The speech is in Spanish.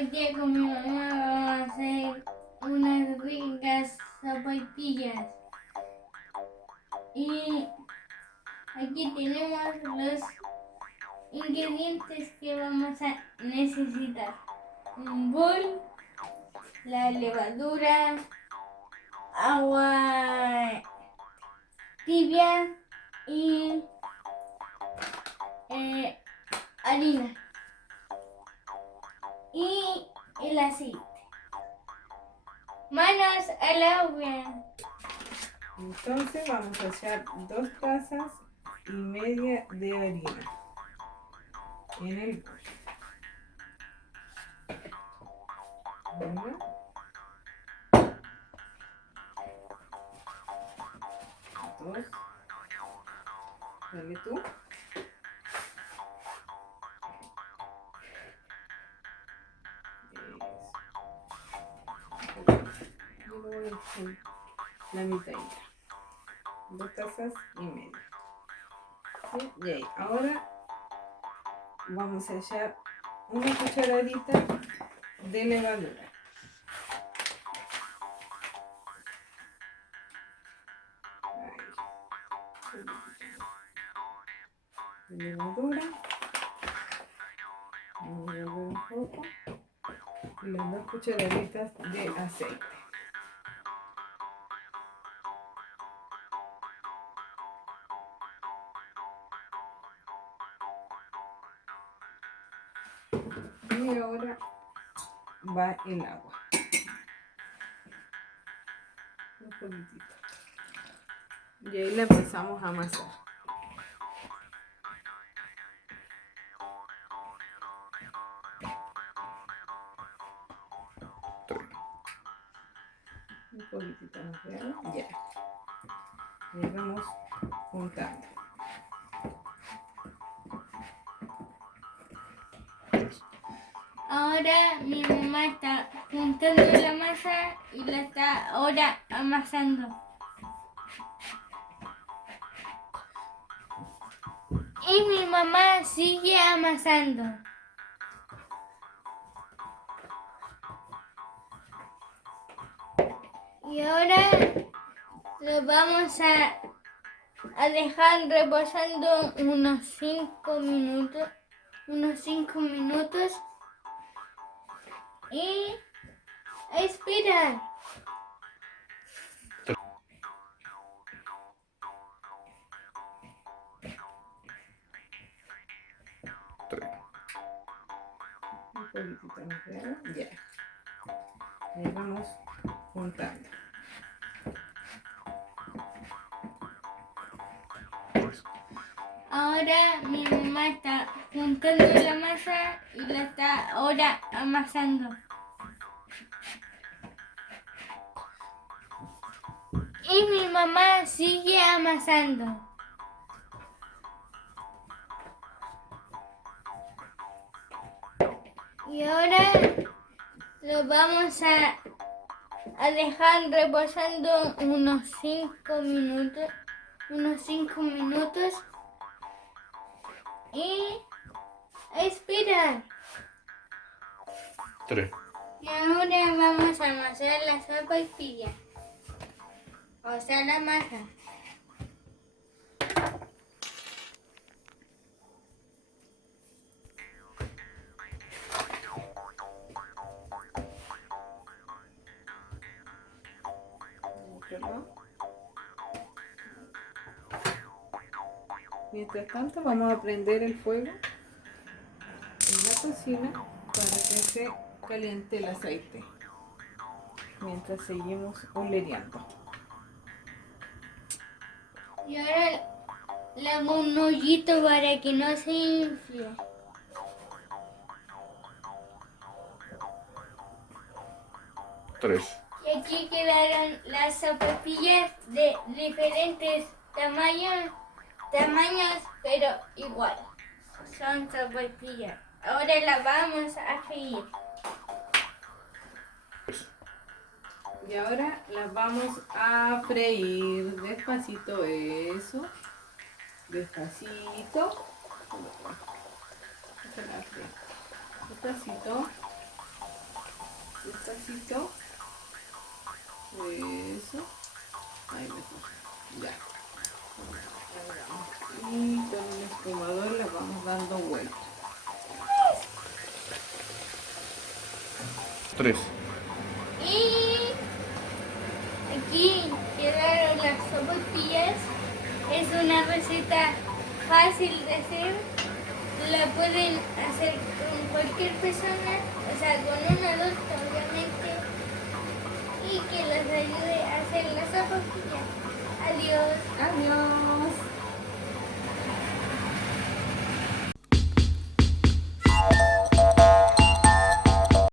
Hoy día con mi mamá vamos a hacer unas ricas sopaipillas. Y aquí tenemos los ingredientes que vamos a necesitar. Un bol, la levadura, agua tibia y harina y el aceite. Manos al agua. Entonces vamos a echar 2,5 tazas de harina en el bol. Una, dos, dale tú. Yo lo voy a echar la mitad ya. 2,5 tazas. ¿Sí? Y ahí, ahora vamos a echar una cucharadita de levadura. Levadura. Vamos a ver un poco. Y las 2 cucharaditas de aceite. Y ahora va el agua. Un poquitito. Y ahí la empezamos a amasar. Un poquitito más de agua. Ya. Ahí vamos juntando. Ahora mi mamá está juntando la masa y la está ahora amasando. Y mi mamá sigue amasando. Y ahora lo vamos a dejar reposando unos 5 minutos. Y a esperar. Un poquitito más de agua. Ya. Ahí vamos juntando. Ahora mi mamá está juntando la masa y la está ahora amasando. Y mi mamá sigue amasando. Y ahora lo vamos a dejar reposando unos 5 minutos. Y a esperar. 3. Y ahora vamos a amasar la sopaipilla. O sea, la masa. Mientras tanto vamos a prender el fuego en la cocina para que se caliente el aceite mientras seguimos olereando. Y ahora le hago un hoyito para que no se infle. 3. Y aquí quedaron las sopaipillas de diferentes tamaños, pero igual. Son sopaipillas. Ahora las vamos a freír. Y ahora las vamos a freír despacito, eso, despacito, despacito. Despacito. Eso. Ahí mejor. Ya. Y con el espumador le vamos dando vuelta. 3. Y aquí quedaron las sopaipillas. Es una receta fácil de hacer. La pueden hacer con cualquier persona, o sea, con un adulto obviamente, y que les ayude a hacer la sopapilla. Adiós. Adiós.